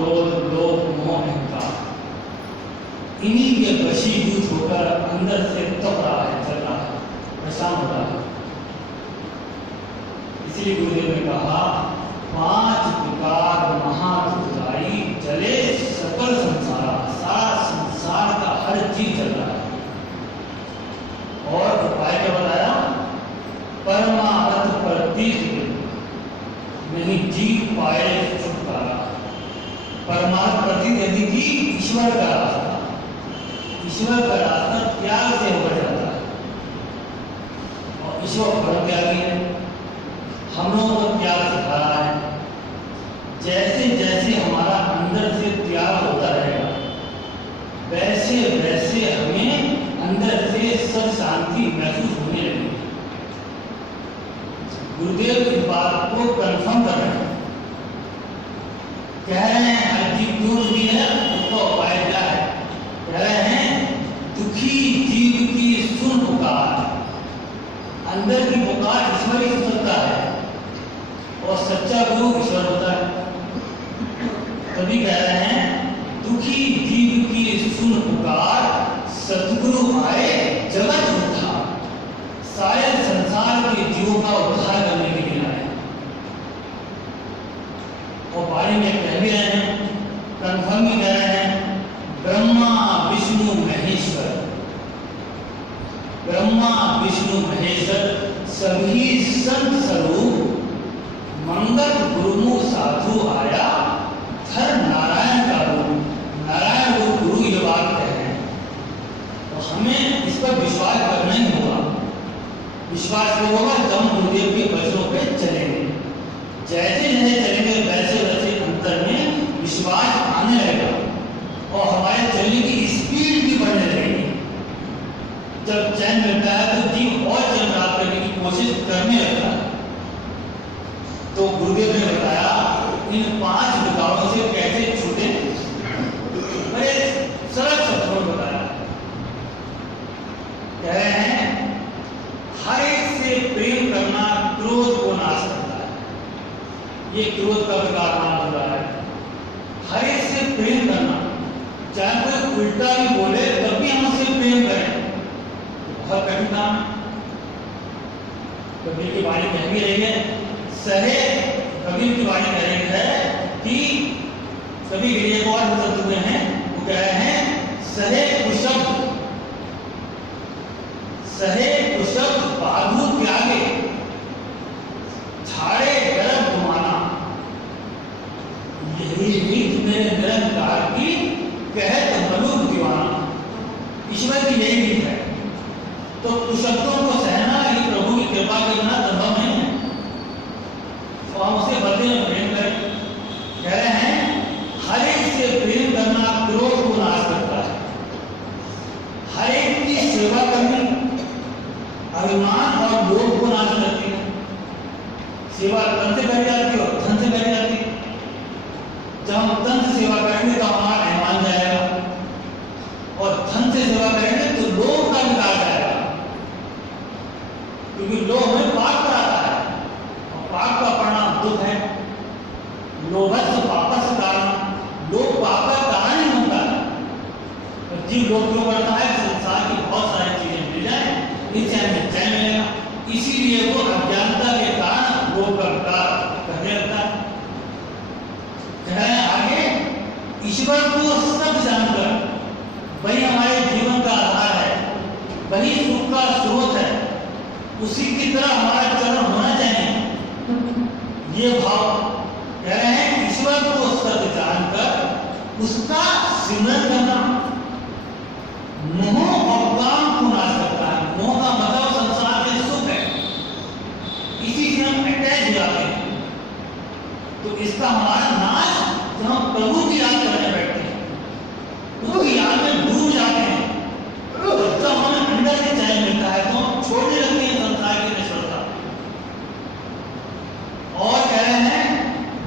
क्रोध, लोभ, मोह, अहंकार, इन्हीं के वशीभूत होकर अंदर से तप रहा है, चल रहा है, परेशान हो रहा है। इसलिए गुरुदेव ने कहा 5 विकार महादुखदाई, जले सकल संसारा, सारा संसार का हर चीज चल रहा है। और उपाय क्या बताया? परमार्थ प्रतीत नहीं जीव पाए छुटकारा। परमार्थ प्रतीत यानी कि ईश्वर का रास्ता, ईश्वर का रास्ता त्याग से होकर जाता है। और ईश्वर परम त्यागी है, हम लोगों को त्याग सिखा रहा है। जैसे जैसे हमारा अंदर से त्याग होता रहेगा, वैसे वैसे हमें अंदर से सब शांति महसूस होने लगेगी। गुरुदेव इस बात को कंफर्म कर रहे हैं, कह रहे हैं हर जीव दूर भी है, उसका उपाय क्या है? कह रहे हैं दुखी जीव की सुन पुकार, अंदर की पुकार ईश्वर ही सुनता है और सच्चा गुरु ईश्वर होता है। तभी कह रहे हैं दुखी जीव की सुन पुकार, सतगुरु आए जगत उद्धार, सारे संसार के जीवों का उद्धार करने के लिए आए। और बारे में कह भी रहे हैं, कंफर्म भी कह रहे हैं, ब्रह्मा विष्णु महेश्वर, ब्रह्मा विष्णु महेश्वर सभी संत स्वरूप, मंगल गुरुमुख साधु आया, धर्म नारायण का रूप, नारायण रूप गुरु ये बात कह रहे हैं। तो हमें इस पर विश्वास करना ही होगा। विश्वास कब होगा? जब गुरुदेव के वचनों पे चलेंगे। जैसे जैसे चलेंगे वैसे वैसे अंतर में विश्वास आने लगेगा और हमारे चलने की स्पीड भी बढ़ने लगेगी। जब चैन मिलता है तो जीव और चैन प्राप्त करने की कोशिश करने लगता है। तो गुरुदेव ने बताया इन 5 विकारों से कैसे छूटे। बड़े सरल शब्दों में बताया, कह रहे हैं हर एक से प्रेम करना क्रोध को नाश करता है। ये क्रोध का विकार माना हो रहा है। हर एक से प्रेम करना, चाहे कोई उल्टा भी बोले तब भी हम उससे प्रेम करें, बहुत कठिन काम है। कबीर की वाणी कह भी रही है, सहे, कबीर की वाणी कह रही है कि कभी एक और शब्द हुए हैं, वो कह रहे हैं सहे कुशब्द, सहे कुशब्द बाधु त्यागे, झाड़े गर्भ घुमाना, यही रीत मेरे निरंकार की कहत मलूक दीवाना। ईश्वर की यही रीत है। तो कुशब्दों को सहना ये प्रभु की कृपा के बिना संभव नहीं है। तो हम उसे बदले में प्रेम करें। कह रहे हैं हर एक से प्रेम करना क्रोध को नाश करता है। हर एक की सेवा करनी अभिमान और लोभ को नाश करती है। सेवा तन से करी जाती है और धन से करी जाती है। जब हम तन से सेवा करेंगे तो हमारा अभिमान जाएगा और धन से सेवा करेंगे तो लोभ का विकार जाएगा, क्योंकि लोभ हमें पाप कराता है और पाप का परिणाम दुख है। लोभस्य पापस्य कारण, लोभ पाप का कारण ही होता है। तो जीव लोभ क्यों करता है? संसार की बहुत सारी चीजें मिल जाए, इनसे हमें चैन मिलेगा, इसीलिए वो अज्ञानता के कारण लोभ का विकार करने लगता है। कह रहे हैं आगे, ईश्वर को सब जानकर वही हमारे जीवन का आधार है, वही सुख का स्रोत है, उसी की तरह हमारा चरण होना चाहिए। ये भाव कह रहे हैं ईश्वर को सत्य जानकर उसका सिमरन करना मोह और काम को नाश करता है। मोह का मतलब संसार में सुख है, इसी से हम अटैच हो जाते हैं। तो इसका हमारा नाश जब हम प्रभु की याद करने बैठते हैं, प्रभु की याद में डूब जाते हैं, तो जब हमें अंदर से चैन मिलता है तो हम छोड़ने लगते हैं संसार की निष्फलता। और कह रहे हैं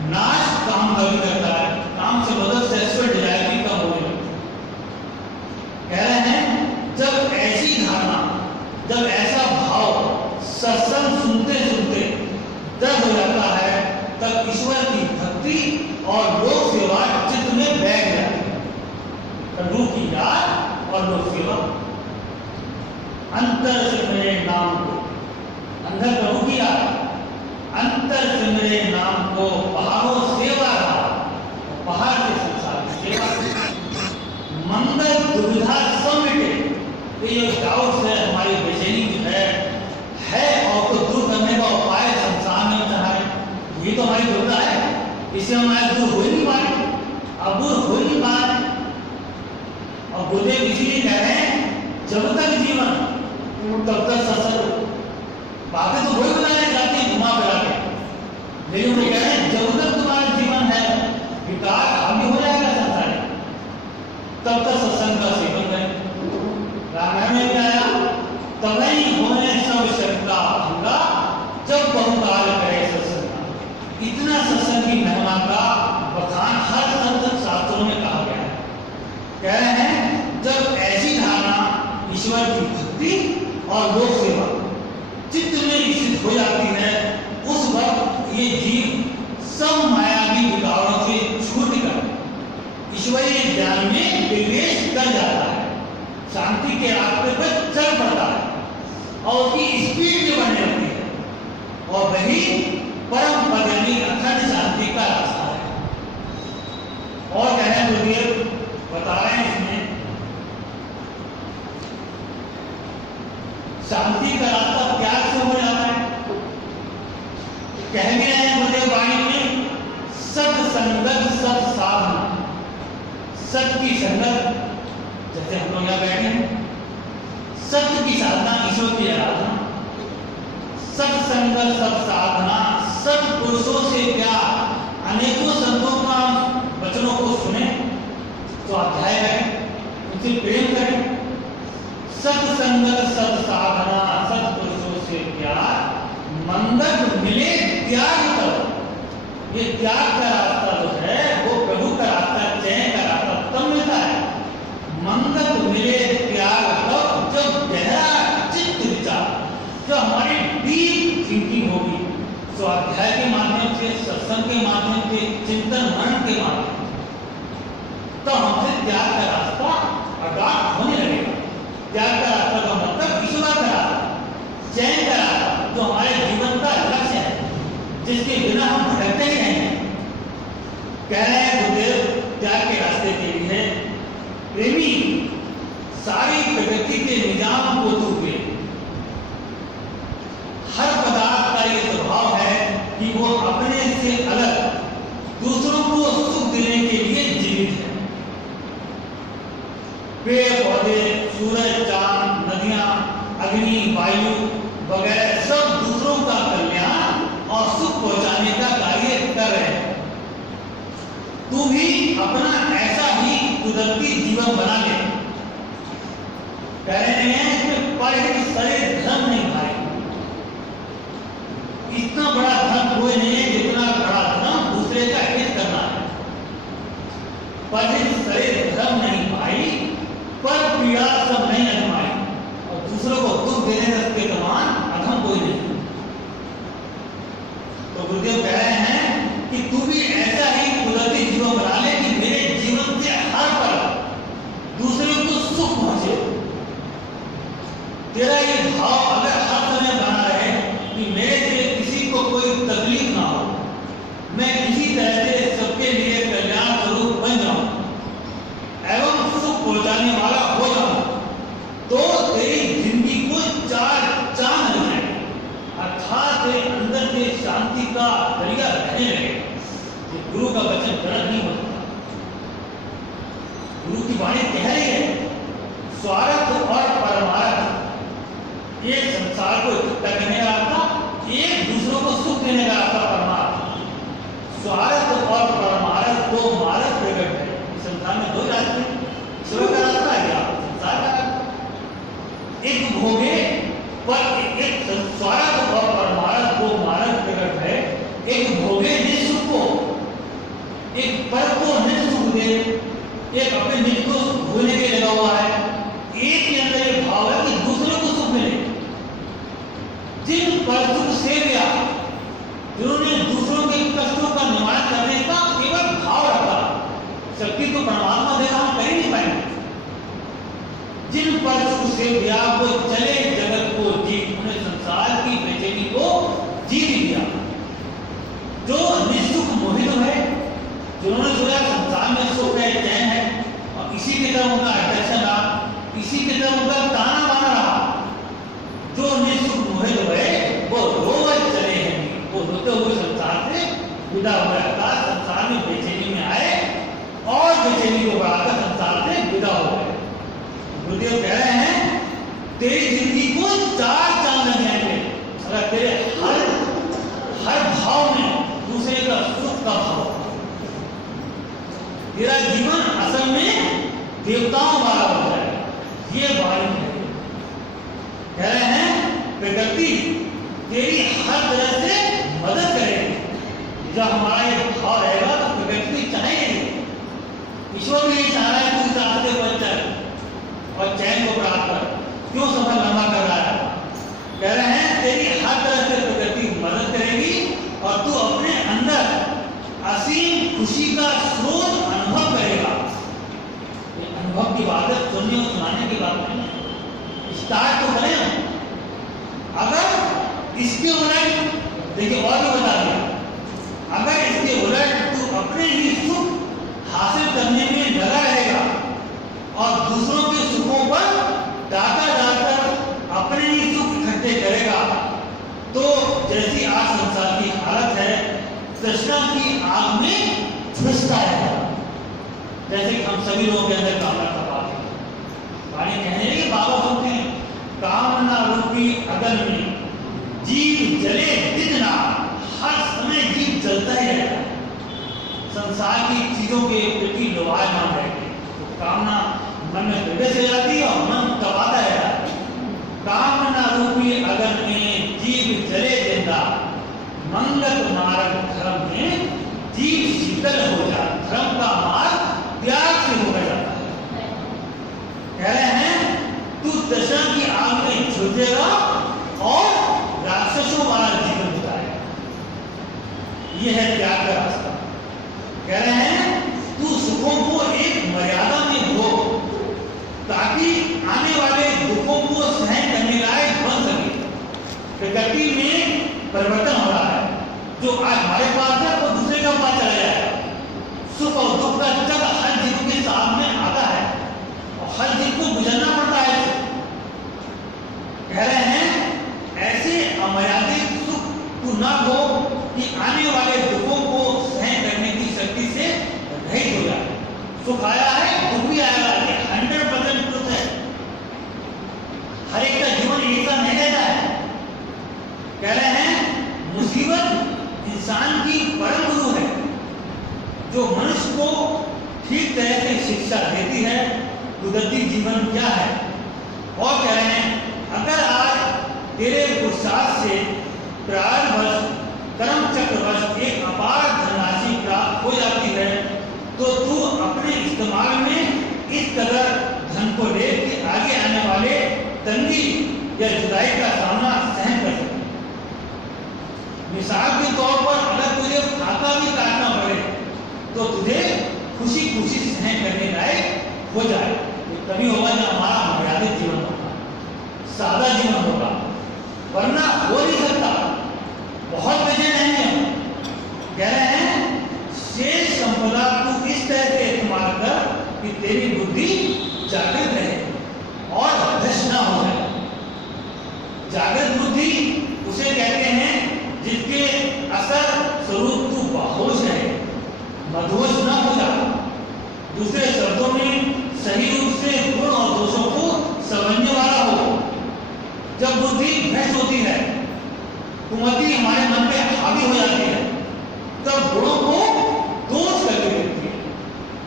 नाश काम कभी करता है, काम से मतलब सेक्सुअल डिजायर भी कम होने लगती है। कह रहे हैं जब ऐसी धारणा, जब ऐसा भाव सत्संग सुनते सुनते दृढ़ हो जाता है, तब ईश्वर की भक्ति और लोक सेवा चित्त की याद और लोक सेवा। अंतर सिमरे नाम को, अंदर प्रभु की याद, अंतर सिमरे नाम को, पहाड़ों सेवा रहा, पहाड़ से संसार की सेवा। मंगल दुविधा सब मिटे। तो ये डाउट है, हमारी बेचैनी जो है और को दूर करने का उपाय संसार में चाहे, ये तो हमारी दुविधा है, इससे हमारे दूर हो ही नहीं पाए, अब दूर हो ही नहीं पाए। और गुरुदेव इसीलिए कह रहे हैं जब तक जीवन तब तक सत्संग। बातें तो वही बनाने जाती है घुमा फिरा के, लेकिन वो कह रहे हैं जब तक तुम्हारा जीवन है विकार आगे हो जाएगा संसार, तब तक सत्संग का सेवन करें। रामायण में क्या आया, तभी होने सब शक्ता भंगा जब बहुकाल करे सत्संग। इतना सत्संग की महिमा का बखान हर संत शास्त्रों में कहा गया है। कह रहे हैं जब ऐसी धारणा ईश्वर की भक्ति और लोक सेवा चित्त में स्थित हो जाती है, उस वक्त ये जीव सब मायावी विकारों से छूटकर ईश्वरीय ज्ञान में प्रवेश कर जाता है, शांति के रास्ते पर चल पड़ता है और उसकी स्पीड भी बढ़ने लगती है, और वही परम पद यानी अखंड शांति का रास्ता है। और कह रहे गुरुदेव बता रहे हैं इसमें शांति का रास्ता त्याग से हो जाता है। कह भी रहे हैं गुरुदेव वाणी में, सत संगत सत साधना, सत्य की संगत, जैसे हम लोग यहाँ बैठे हैं, सत्य की साधना ईश्वर की आराधना, सत्संगत सत साधना, सत पुरुषों से प्यार, अनेकों संतों का वचनों को सुने तो अध्याय करें, उनसे प्रेम करें। सत्संगत सत साधना, सत्पुरुषों से प्यार, मंगल मिले त्याग तब। ये त्याग का रास्ता जो है वो प्रभु का रास्ता, चैन का रास्ता तब मिलता है। मंगल मिले त्याग तब जब गहरा चित्त विचार, जो हमारी डीप थिंकिंग होगी, स्वाध्याय के माध्यम से, सत्संग के माध्यम से, चिंतन मनन के माध्यम से, तो हमसे त्याग का रास्ता अडाप्ट होने लगेगा। त्याग का रास्ता का मतलब ईश्वर का रास्ता, चैन का रास्ता, जो हमारे जीवन का लक्ष्य है, जिसके बिना हम भटकते ही नहीं। कह रहे हैं गुरुदेव त्याग के रास्ते के लिए प्रेमी सारी प्रकृति के निजाम को तोड़े। हर पदार्थ का ये स्वभाव है कि वो अपने से अलग दूसरों को सुख देने के लिए जीवित है। पेड़ पौधे, सूरज, चांद, नदियां, अग्नि, वायु वगैरह सब दूसरों का कल्याण और सुख पहुंचाने का कार्य कर रहे हैं। तू भी अपना ऐसा ही कुदरती जीवन बना ले। कह रहे हैं कि पर शरीर धन नहीं भाई, इतना बड़ा धन कोई नहीं है जितना बड़ा धन दूसरे का हित करना है। पर शरीर धर्म नहीं भाई, पर पीड़ा सब नहीं अधमाई, और दूसरों को दुख देने के समान अधम कोई नहीं। तो गुरुदेव कह रहे हैं कि तू भी ऐसा ही कुदरती जीवन बना ले कि मेरे जीवन से हर पल दूसरे को सुख पहुंचे। तेरा ये भाव अगर हर समय बना रहे कि मेरे से किसी को कोई तकलीफ ना हो, मैं किसी तरह से सबके लिए कल्याण स्वरूप बन जाऊं एवं सुख पहुंचाने वाला हो जाऊं, तो तेरी जिंदगी को चार चांद लग जाए, अर्थात तेरे अंदर के शांति का दरिया रहने लगे। गुरु का वचन गलत नहीं हो सकता। गुरु की वाणी कह रही है स्वार्थ और परमार्थ, ये संसार को इकट्ठा करने का रास्ता, एक दूसरों को सुख देने का रास्ता परमार्थ। स्वार्थ और परमार्थ दो मार्ग प्रकट है। संसार में दो रास्ते, ईश्वर का रास्ता है क्या संसार का रास्ता। एक भोगे पर एक स्वार्थ और परमार्थ दो मार्ग प्रकट है। एक भोगे निज सुख को, एक पर को निज सुख दे, एक अपने निज को भूलने के लगा हुआ है। एक के अंदर एक भाव है कि दूसरे को सुख मिले। जिन पर सुख से गया, जिन्होंने दूसरों के कष्टों का निवारण करने का केवल भाव रखा, शक्ति तो परमात्मा देगा, हम कर ही नहीं पाएंगे। सेव्या को चले जगत को जीत, उन्हें संसार की बेचैनी को जीत लिया। जो निःसुख मोहित है, जिन्होंने सोचा संसार में सुख है, चैन है, और इसी की तरफ उनका अट्रैक्शन रहा, इसी की तरफ उनका ताना बाना रहा। जो निःसुख मोहित है वो रोज चले हैं, वो रोते हुए संसार से विदा हो गया। संसार में बेचैनी में आए और बेचैनी को बढ़ाकर संसार से विदा हो गए। गुरुदेव कह रहे हैं तेरी जिंदगी को चार चांद लग जाएंगे अगर तेरे हर भाव में दूसरे का सुख का भाव। तेरा जीवन असल में देवताओं वाला हो जाए, ये वाणी है। कह रहे हैं प्रकृति तेरी हर तरह से मदद करेगी। जब हमारा ये भाव रहेगा तो प्रकृति चाहेगी, ईश्वर भी ये चाह रहा है तू इस रास्ते पर चल और चैन को प्राप्त कर, क्यों सफर लंबा कर रहा है। कह रहे हैं तेरी हर तरह से प्रकृति मदद करेगी और तू अपने अंदर असीम खुशी का स्रोत अनुभव करेगा। ये अनुभव की बात है, सुनने और सुनाने की बात नहीं है। स्टार्ट तो करें। अगर इसके उलट देखिए और भी बता दिया, अगर इसके उलट तू अपने ही सुख हासिल करने में लगा रहेगा और दूसरों के सुखों पर डाका डालकर अपने ही सुख इकट्ठे करेगा तो जैसी आज संसार की हालत है, तृष्णा की आग में झुलसता है। जैसे कि हम सभी लोगों के अंदर कामना का बात है, वाणी कहने लगे बाबा सुनते हैं, कामना रूपी अगन में जीव जले जितना, हर समय जीव जलता ही रहता है। संसार की चीजों के प्रति लोभायमान रहते, तो कामना मन में हृदय से जाती है और मन दबाता रहता है। कामना रूपी अगन में जीव जले जिंदा, मंगल मार्ग धर्म में जीव शीतल हो जाता, धर्म का मार्ग त्याग से हो जाता है। कह रहे हैं तू दशा की आग में झुलसेगा और राक्षसों वाला जीवन बिताएगा। यह है त्याग का रास्ता। कह रहे हैं तू सुखों को एक मर्यादा में भोग ताकि आने वाले दुखों को सहन करने लायक बन सके। प्रकृति में परिवर्तन हो रहा है, जो आज हमारे पास है वो दूसरे के पास चला जाएगा। सुख और दुख का जग हर जीव के सामने आता है और हर जीव को गुजरना पड़ता है। कह रहे हैं ऐसे अमर्यादित सुख तू ना हो कि आने वाले दुखों को सहन करने की शक्ति से रहित हो जाए। सुख आया है, दुख भी आएगा, ये 100% ट्रुथ है। हर एक का जीवन एक सा नहीं रहता है। कह रहे हैं मुसीबत इंसान की परम गुरु है, जो मनुष्य को ठीक तरह से शिक्षा देती है कुदरती जीवन क्या है। और कह रहे हैं अगर आज तेरे पुरुषार्थ से प्रारंभवश कर्म चक्रवश एक अपार धनराशि प्राप्त हो जाती है तो तू अपने इस्तेमाल में इस कदर धन को ले कि आगे आने वाले तंगी या जुदाई का सामना सहन कर सके। मिसाल के तौर पर अगर तुझे फाका भी काटना पड़े तो तुझे खुशी खुशी सहन करने लायक हो जाए। तो तभी होगा जब हमारा मर्यादित जीवन होगा, सादा जीवन होगा, वरना हो नहीं सकता। बहुत वजह नहीं है। कह रहे हैं शेष संपदा तू इस तरह से इस्तेमाल कर कि तेरी बुद्धि जागृत रहे और भ्रष्ट न हो जाए। जागृत बुद्धि उसे कहते हैं जिसके असर स्वरूप तू बाहोश रहे, मदहोश न हो जा। दूसरे शब्दों में सही रूप से गुण और दोषों को समझने वाला हो। जब बुद्धि भ्रष्ट होती है, कुमति हमारे मन पे हावी हो जाती है, तब गुणों को दोष करके देती है,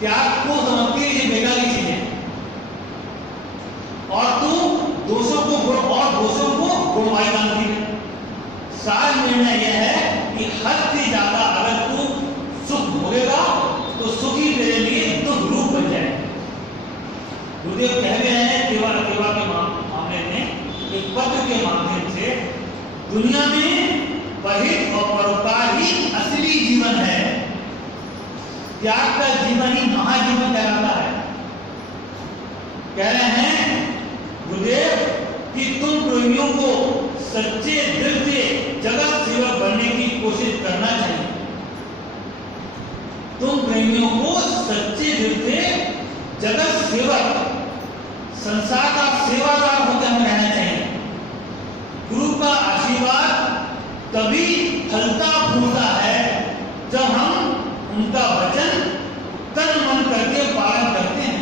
त्याग को समझती है ये बेकार की चीज है, और तू दोषों को गुण और दोषों को गुणवाई मानती है। सार निर्णय यह है कि हद से ज्यादा अगर तू सुख भोगेगा तो सुख ही तेरे लिए दुख रूप बन जाए। गुरुदेव कह रहे हैं सेवा के मामले में एक पत्र के माध्यम से दुनिया में बहिर् और परोपकार ही असली जीवन है। त्याग का जीवन ही महाजीवन कहलाता है। कह रहे हैं गुरुदेव कि तुम प्रेमियों को सच्चे दिल से जगत सेवक बनने की कोशिश करना चाहिए। तुम प्रेमियों को सच्चे दिल से जगत सेवक, संसार का सेवादार होकर हमें रहना चाहिए। गुरु का आशीर्वाद तभी फलता फूलता है जब हम उनका वचन तन मन करके पालन करते हैं।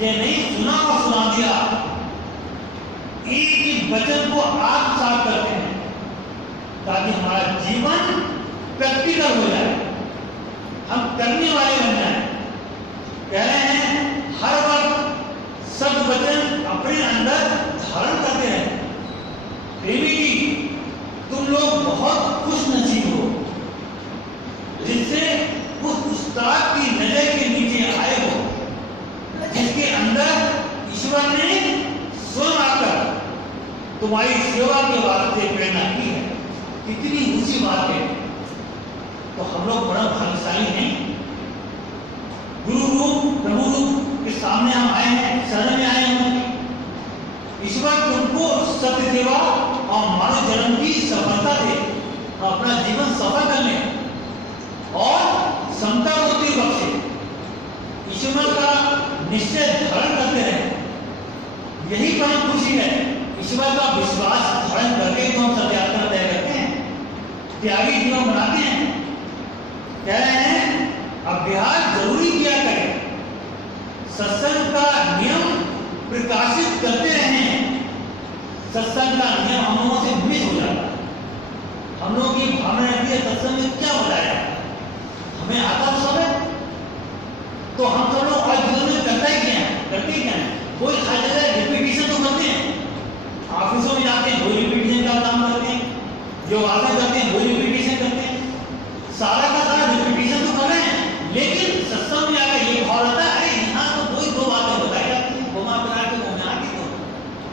ये नहीं सुना और सुना दिया, एक ही वचन को आत्मसात करते हैं ताकि हमारा जीवन प्रैक्टिकल हो जाए, हम करने वाले बन जाए। कह रहे हैं हर वक्त सब वचन अपने अंदर धारण करते हैं। प्रेमी जी, तुम लोग बहुत खुश नसीब हो जिससे उस उस्ताद की नजर के नीचे आए हो, जिसके अंदर ईश्वर ने स्वयं आकर तुम्हारी सेवा के वास्ते प्रेरणा की है। कितनी ऊंची बात है। तो हम लोग बड़ा भाग्यशाली हैं। गुरु रूप प्रभु रूप के सामने हम आए हैं, शरण में आए हैं। ईश्वर तुमको सत्य सेवा और मानव जन्म की सफलता दे, अपना जीवन सफल कर ले और समता बुद्धि बख्शे। ईश्वर का निश्चय धारण करते रहे, यही परम खुशी है। ईश्वर का विश्वास धारण करके तो हम सब यात्रा तय करते हैं, त्यागी जीवन बनाते हैं। कह रहे हैं अभ्यास जरूरी किया करें, सत्संग का नियम प्रकाशित करते रहें। सत्संग का नियम हम लोगों से मिस हो जाता है। हम लोगों की भावना रहती है सत्संग में क्या बताया, हमें आता तो सब है, तो हम सब लोग और जीवन में करते क्या है। कोई हर जगह रिपीटिशन तो करते हैं, ऑफिसों में जाते हैं वही रिपीटिशन का काम करते हैं, जो आगे करते हैं वही रिपीटिशन करते हैं, सारा का सारा रिपीटिशन तो कर रहे हैं। लेकिन सत्संग में आकर ये भाव रहता है यहाँ तो कोई दो बातें बताई जाती है, घुमा फिरा के घूमना की तो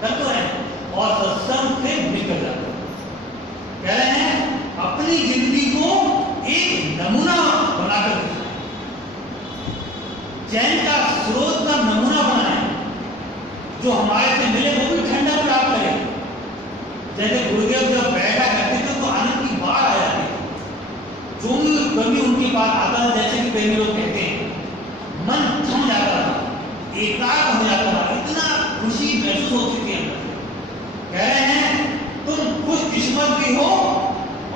कर तो रहे और सत्संग से निकल जाते हैं। कह रहे हैं अपनी जिंदगी को एक नमूना बनाकर दिखाएं, चैन का स्रोत का नमूना बनाएं, जो हमारे से मिले वो भी ठंडा प्राप्त करे। जैसे गुरुदेव जब बैठा करते थे तो आनंद की बाढ़ आ जाती थी। जो भी कभी उनकी बात आता था, जैसे कि प्रेमी लोग कहते हैं, मन थम जाता था, एकाग्र हो जाता था, इतना खुशी महसूस होती थी अंदर। कह रहे हैं तुम खुशकिस्मत भी हो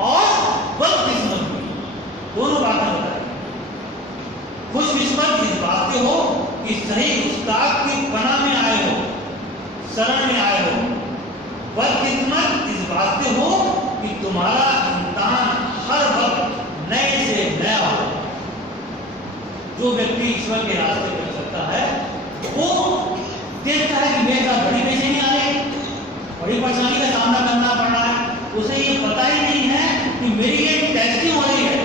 और बदकिस्मत भी, दोनों बातें बताएं। खुशकिस्मत इस बात से हो कि सही उस्ताद की पनाह में आए हो, शरण में आए हो। बदकिस्मत इस बात से हो कि तुम्हारा इम्तिहान हर वक्त नए से नया हो। जो व्यक्ति ईश्वर के रास्ते कर सकता है वो देखता है कि मेरे साथ बड़ी बेचैनी आ रही है, बड़ी परेशानी का सामना करना पड़ रहा है, उसे ये पता ही नहीं है कि मेरी ये टेस्टिंग हो रही है।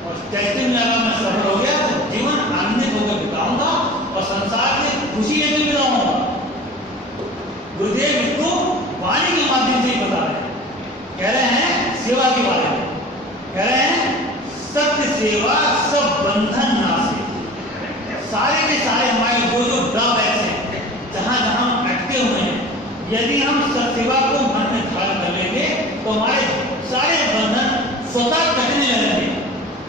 और टेस्टिंग में अगर मैं सफल हो गया तो जीवन आनंदित होकर बिताऊंगा और संसार से खुशी लेकर बिताऊंगा। गुरुदेव इसको वाणी के माध्यम से ही बता रहे हैं। कह रहे हैं सेवा के बारे में, कह रहे हैं सत्य सेवा सब बंधन नासे। सारे के सारे हमारे जो ड्रॉबैक्स हैं, जहां जहां हम अटके हुए हैं, यदि हम सत्य सेवा को मन में धारण कर लेंगे तो हमारे सारे बंधन स्वतः कटने लगेंगे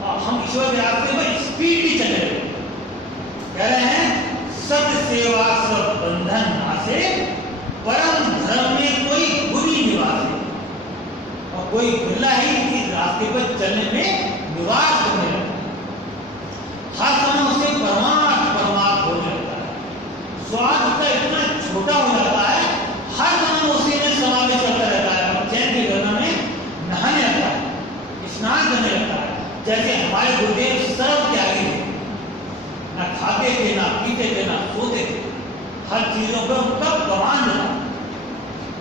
और हम ईश्वर के रास्ते में स्पीडली चले। कह रहे हैं सत्य सेवा सब बंधन नासे, परम धर्म में कोई बुरी निवास है। और कोई बिल्ला ही इस रास्ते पर चलने में निवास करने लगता है। हर समय उसे परमात्मा होने लगता है, स्वाद उसका इतना छोटा हो जाता है, हर समय उसी में समावेश करता रहता है और चैन की गंगा में नहाने लगता है, स्नान करने लगता है। जैसे हमारे गुरुदेव सर्व त्यागी थे, ना खाते थे, ना पीते थे, ना सोते थे, हर चीजों पर उनका कमांड था।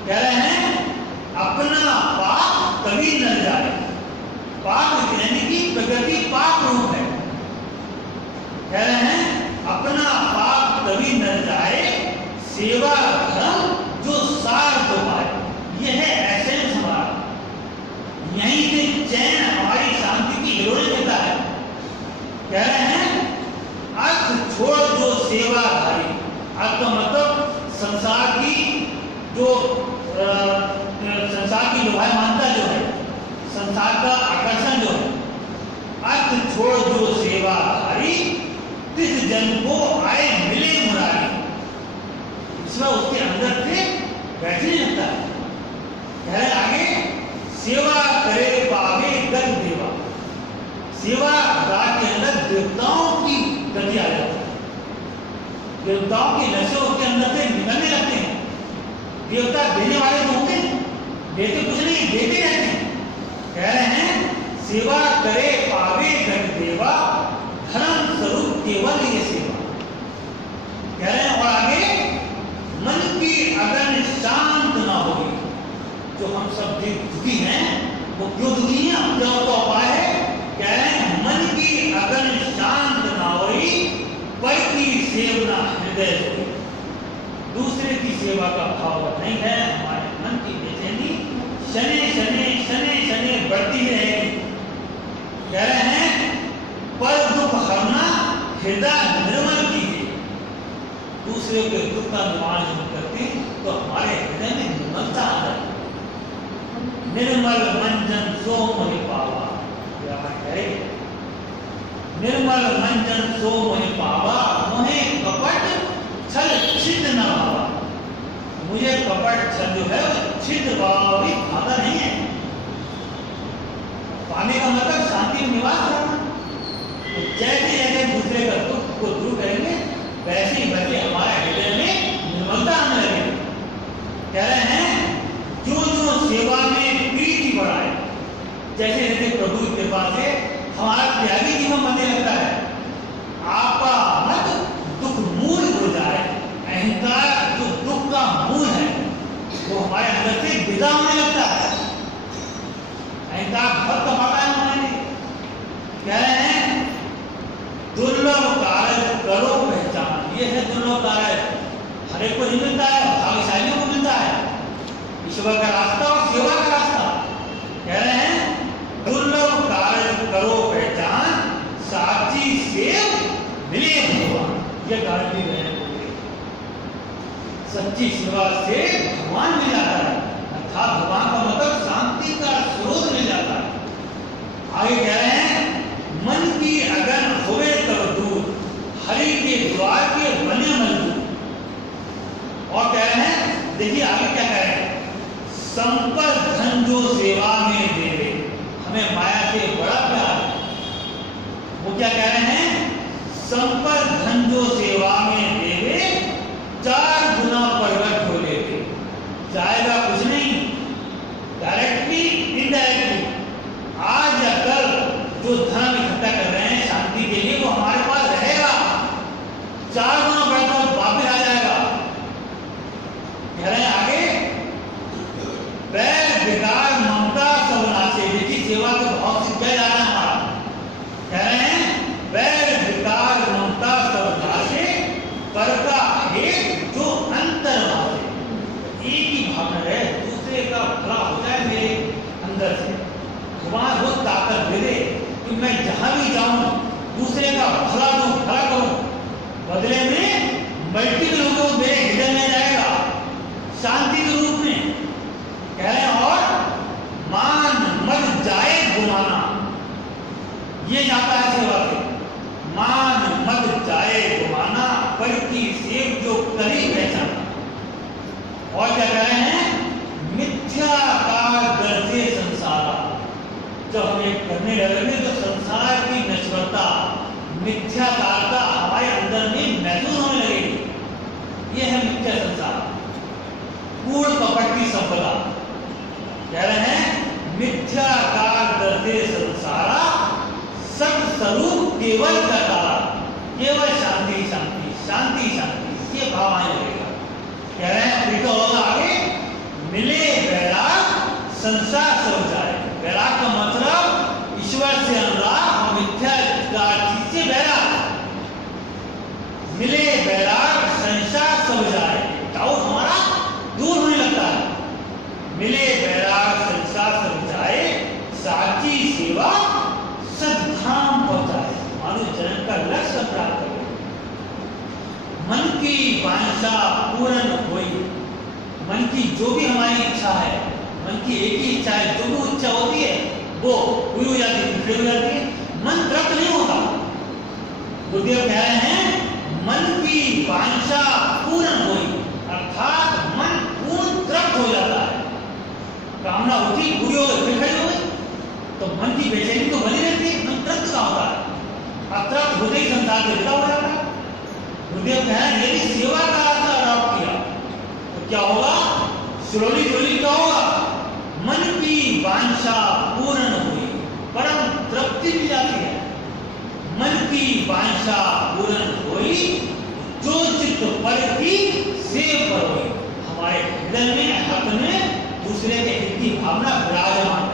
कह रहे हैं अपना पाप कभी न जाए। पाप यानी कि प्रकृति पाप रूप है। कह रहे हैं अपना पाप कभी न जाए, सेवा धर्म जो सार हो पाए। यह है एसेंस हमारा, यहीं से चैन हमारी शांति की जरूरत देता है। कह रहे हैं अर्थ छोड़ जो सेवाधारी, अर्थ मतलब संसार की जो संसार की लोभायमानता जो है, संसार का आकर्षण जो है, अर्थ छोड़ जो सेवा धारी, तिस जन को आए मिले मुरारी। इसमें उसके अंदर से बैठ नहीं लगता है। कह रहे आगे, सेवा करे पावे गति देवा। सेवा के अंदर देवताओं की गति आ जाती है, देवताओं के नशे उसके अंदर से निकलने लगते हैं। देवता देने वाले तो होते हैं, देते कुछ नहीं, देते रहते हैं। कह रहे हैं सेवा करे पावे गति देवा, धर्म स्वरूप केवल ये सेवा। कह रहे हैं और आगे, मन की अगन शांत ना होगी। जो हम सब दुखी हैं वो क्यों दुखी हैं, क्या उसका उपाय है? कह रहे हैं मन की अगन शांत ना होई, पर की सेवना हृदय होई। दूसरे की सेवा का भाव नहीं है, हमारे मन की बेचैनी शने शने शने शने बढ़ती ही रहेगी। कह रहे हैं पर दुख हरना हृदय निर्मल कीजिए। दूसरे के दुख का निवारण हम करते तो हमारे हृदय में निर्मलता आ जाती। निर्मल मंजन सो मोहि पावा, निर्मल मंजन सो मोहि पावा, मोहे कपट छल छिद्र न भावा। मुझे कपट छल जो है छिद्र भाव भी भाता नहीं है। पाने का मतलब शांति में निवास करना। तो जैसे जैसे दूसरे का दुख को दूर करेंगे, वैसे ही वैसे हमारे हृदय में निर्मलता आने लगेगी। कह रहे हैं जो जो सेवा में प्रीति बढ़ाए, जैसे जैसे प्रभु की कृपा से हमारा त्यागी जीवन बनने लगता है, आपका मत दुख मूल हो जाए। अहंकार जो दुख का मूल है वो हमारे अंदर से विदा होने लगता है। अहंकार बहुत कमाता है हमारे। कह रहे हैं दुर्लभ कार्य करो पहचान। ये है दुर्लभ कार्य, हर एक को नहीं मिलता है, भाग्यशालियों को मिलता है। ईश्वर का रास्ता और सेवा का रास्ता। कह रहे हैं दुर्लभ कार्य करो पहचान, साची सेव मिले भगवान। ये गारंटी है, सच्ची सेवा से भगवान मिल जाता है, अर्थात भगवान का मतलब शांति का स्रोत मिल जाता है। आगे कह रहे हैं मन की अगन होवे तब दूर, हरि के द्वार के बने मजदूर। और कह रहे हैं, देखिए आगे क्या कह रहे हैं, संपद धन जो सेवा में देवे। हमें माया से बड़ा प्यार है। वो क्या कह रहे हैं, संपद धन जो सेवा में देवे, 4 गुना प्रगट हो लेते। जाएगा कुछ नहीं, डायरेक्टली इनडायरेक्टली। आज या कल जो धन इकट्ठा कर रहे हैं शांति के लिए, वो हमारे पास रहेगा, 4 गुना बढ़कर वापिस आ जाएगा। कह रहे हैं आगे, बैर विकार ममता सब नाशे। देखिए सेवा के भाव से क्या जा रहा है हमारा। कह रहे हैं बैर विकार ममता सब नाशे, कर का एक जो अंतर वासे। एक ही भावना रहे, दूसरे का भला हो जाए मेरे अंदर से। भगवान वो ताकत दे दे कि मैं जहां भी जाऊं दूसरे का भला दूं, भला करूं। बदले में मल्टीपल होकर मेरे हृदय में जाएगा शांति के रूप में। कह रहे हैं और मान मत जाए गुमाना। ये जाता है सेवा से, मान मत जाए गुमाना, पर की सेव जो करी पहचाना। और क्या कह रहे हैं, मिथ्या का गर्जे संसारा। जब हम ये करने लगेंगे तो संसार की नश्वरता, मिथ्याकारता हमारे अंदर में महसूस होने लगेगी। ये है मिथ्या संसार, कूड़ कपट की संपदा। कह रहे हैं मिथ्याकार दर्जे संसारा, सत स्वरूप केवल का तारा। केवल शांति शांति शांति शांति, ये भाव आने लगेगा। कह रहे हैं तो होगा आगे, मिले वैराग संसार सब जाए। वैराग का मतलब ईश्वर से अनुराग और मिथ्याकार चीज से वैराग। मिले वैराग संसार सब जाए, डाउट हमारा दूर होने लगता है। मिले वैराग संसार सब जाए, साची सेवा सद्धाम पहुंचाए। मानव जन्म का लक्ष्य प्राप्त करे, मन की वांछा पूर्ण होई। मन की जो भी हमारी इच्छा है, मन की एक ही इच्छा है, जो भी इच्छा होती है वो पूरी हो जाती है, पूरी हो जाती है, मन तृप्त नहीं होता। गुरुदेव कह रहे हैं मन की वांछा पूर्ण हुई, अर्थात मन पूर्ण तृप्त हो जाता है। कामना उठी, पूरी हो गई, फिर खड़ी हो गई, तो मन की बेचैनी तो बनी रहती है, मन तृप्त का होता है, अतृप्त होते ही संसार से विदा हो जाता है। गुरुदेव कह रहे हैं यदि सेवा का अर्थ अडॉप्ट किया तो क्या होगा, स्लोली स्लोली क्या होगा, मन की वांछा पूर्ण हुई, परम तृप्ति मिल जाती है। मन की वांछा पूर्ण हुई, जो चित्त पर की से पर हुई। हमारे हृदय में, हक में दूसरे के हित की भावना विराजमान